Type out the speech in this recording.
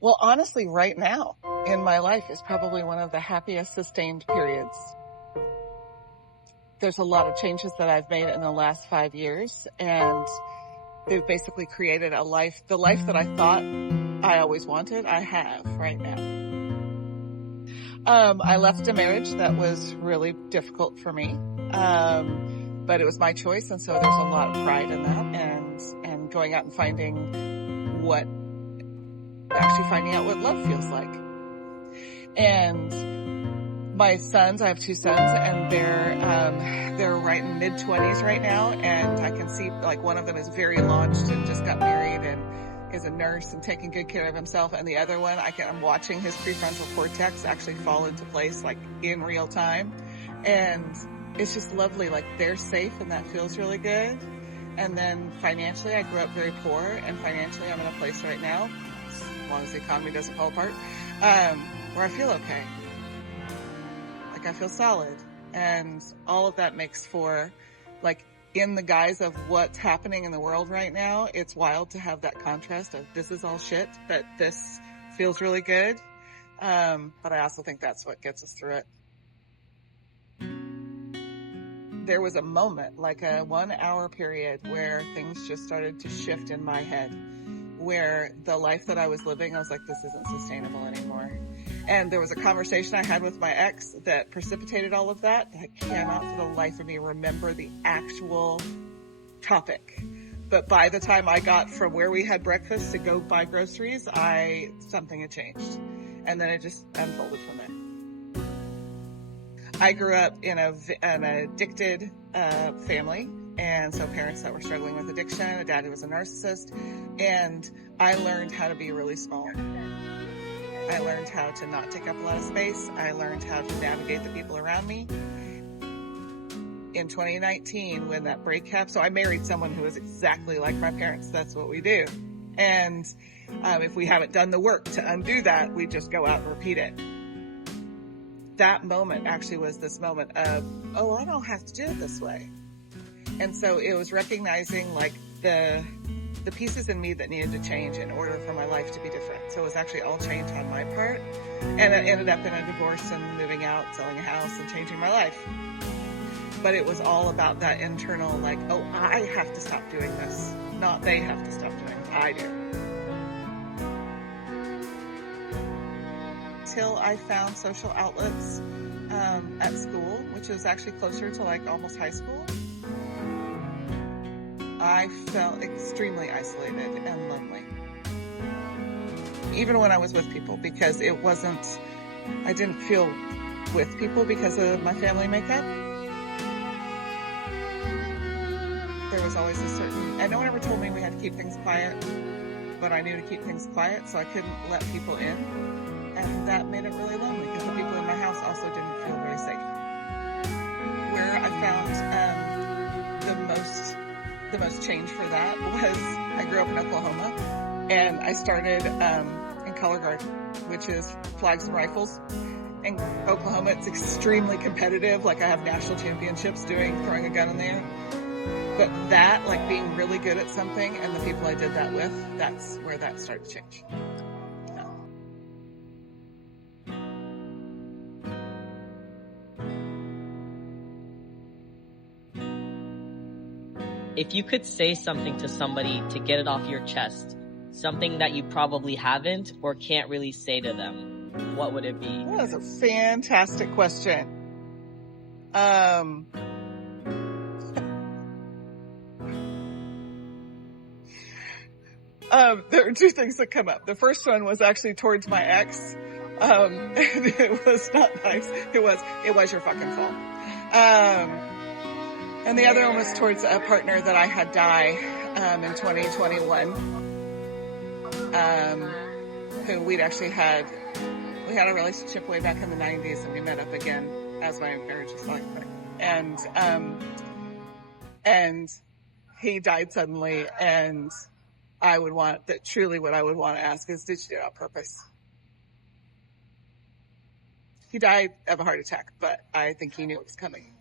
Well, honestly, right now in my life is probably one of the happiest sustained periods. There's a lot of changes that I've made in the last 5 years, and they've basically created the life that I thought I always wanted, I have right now. I left a marriage that was really difficult for me. But it was my choice. And so there's a lot of pride in that, and going out and finding out what love feels like. And my sons, I have two sons, and they're right in mid-20s right now. And I can see, like, one of them is very launched and just got married and is a nurse and taking good care of himself. And the other one, I'm watching his prefrontal cortex actually fall into place, like, in real time. And it's just lovely. Like, they're safe, and that feels really good. And then financially, I grew up very poor, and financially I'm in a place right now, as long as the economy doesn't fall apart, where I feel okay. Like, I feel solid. And all of that makes for, like, in the guise of what's happening in the world right now, it's wild to have that contrast of this is all shit, but this feels really good. But I also think that's what gets us through it. There was a moment, like a 1 hour period, where things just started to shift in my head, where the life that I was living, I was like, this isn't sustainable anymore. And there was a conversation I had with my ex that precipitated all of that. I cannot for the life of me remember the actual topic. But by the time I got from where we had breakfast to go buy groceries, something had changed. And then it just unfolded from there. I grew up in an addicted family, and so parents that were struggling with addiction, a dad who was a narcissist, and I learned how to be really small. I learned how to not take up a lot of space. I learned how to navigate the people around me. In 2019, when that break happened, so I married someone who was exactly like my parents. That's what we do. And if we haven't done the work to undo that, we just go out and repeat it. That moment actually was this moment of, oh, I don't have to do it this way. And so it was recognizing, like, the pieces in me that needed to change in order for my life to be different. So it was actually all change on my part. And it ended up in a divorce and moving out, selling a house, and changing my life. But it was all about that internal, like, oh, I have to stop doing this. Not they have to stop doing it. I do. Till I found social outlets at school, which was actually closer to, like, almost high school, I felt extremely isolated and lonely. Even when I was with people, because I didn't feel with people because of my family makeup. There was always and no one ever told me we had to keep things quiet, but I knew to keep things quiet, so I couldn't let people in. And that made it really lonely because the people in my house also didn't feel very safe. Where I found the most change for that was I grew up in Oklahoma, and I started in Color Guard, which is flags and rifles. In Oklahoma, it's extremely competitive. Like, I have national championships throwing a gun in the air. But that, like, being really good at something, and the people I did that with, that's where that started to change. If you could say something to somebody to get it off your chest, something that you probably haven't or can't really say to them, what would it be? That is a fantastic question. There are two things that come up. The first one was actually towards my ex. And it was not nice. It was your fucking fault. And the other one was towards a partner that I had die in 2021, who we had a relationship way back in the 90s, and we met up again as my marriage was going. And he died suddenly, and truly what I would want to ask is, did you do it on purpose? He died of a heart attack, but I think he knew it was coming.